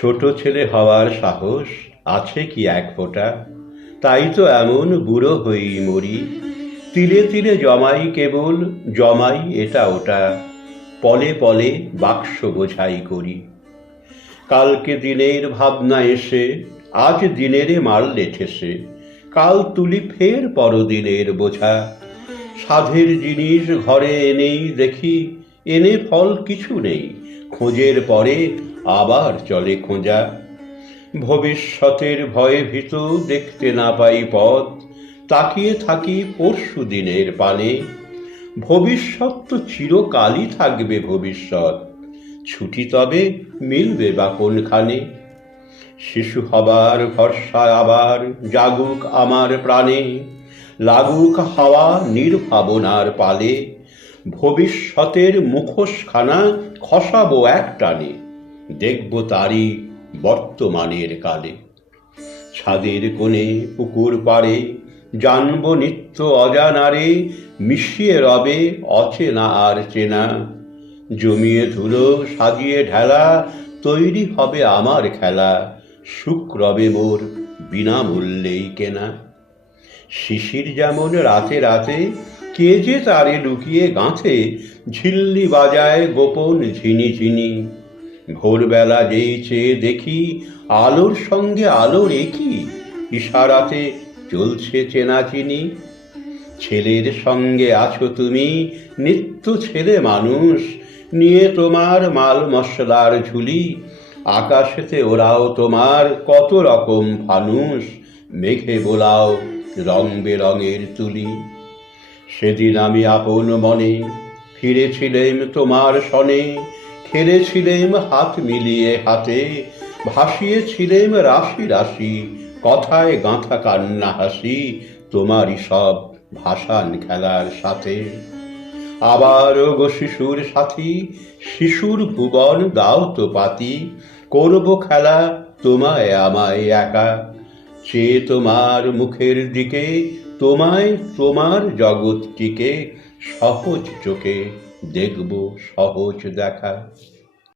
ছোট ছেলে হওয়ার সাহস আছে কি এক ফোঁটা? তাই তো এমন বুড়ো হই মরি। তিলে তিলে জমাই কেবল, জমাই এটা ওটা। পলে পলে বাক্স বোঝাই করি। কালকে দিনের ভাবনা এসে, আজ দিনেরে মারলে ঠেসে। কাল তুলি ফের পরদিনের বোঝা। সাধের জিনিস ঘরে এনেই দেখি এনে ফল কিছু নেই। খোঁজের পরে আবার চলে খোঁজা। ভবিষ্যতের ভয়ে ভীত দেখতে না পাই পথ, তাকিয়ে থাকি পরশু দিনের পানে। ভবিষ্যৎ তো চিরকালই থাকবে ভবিষ্যৎ, ছুটি তবে মিলবে বা কোনখানে। শিশু হবার ভরসা আবার জাগুক আমার প্রাণে, লাগুক হাওয়া নির্ভাবনার পালে। ভবিষ্যতের মুখোশখানা খসাবো এক টানে। দেখব তারই বর্তমানের কালে। ছাদের কোণে পুকুর পাড়ে জানব নিত্য অজানারে, মিশিয়ে রবে অচেনা আর চেনা। জমিয়ে ধুলো, সাজিয়ে ঢেলা, তৈরি হবে আমার খেলা। সুখ রবে মোর বিনামূল্যেই কেনা। শিশির যেমন রাতে রাতে কে যে তারে লুকিয়ে গাঁথে, ঝিল্লি বাজায় গোপন ঝিনি ঝিনি। ভোরবেলা যেই চেয়ে দেখি আলোর সঙ্গে আলোর একই ইশারাতে চলছে চেনা চিনি। ছেলের সঙ্গে আছো তুমি, নিত্য ছেলে মানুষ, নিয়ে তোমার মাল মশলার ঝুলি। আকাশেতে ওরাও তোমার কত রকম ফানুষ, মেঘে বোলাও রং বেরঙের তুলি। সেদিন আমি আপন মনে ফিরেছিলেম তোমার সনে খেলেছিলেম হাত মিলিয়ে হাতে, ভাসিয়েছিলেম রাশি রাশি, কথায় গাঁথা কান্না হাসি, তোমারই সব ভাসান খেলার সাথে। আবার গো শিশুর সাথী, শিশুর ভুবন দাও তো পাতি, করব খেলা তোমায় আমায় একা। চেয়ে তোমার মুখের দিকে তোমায় তোমার জগৎটিকে সহজ চোখে দেখব সহজ দেখা।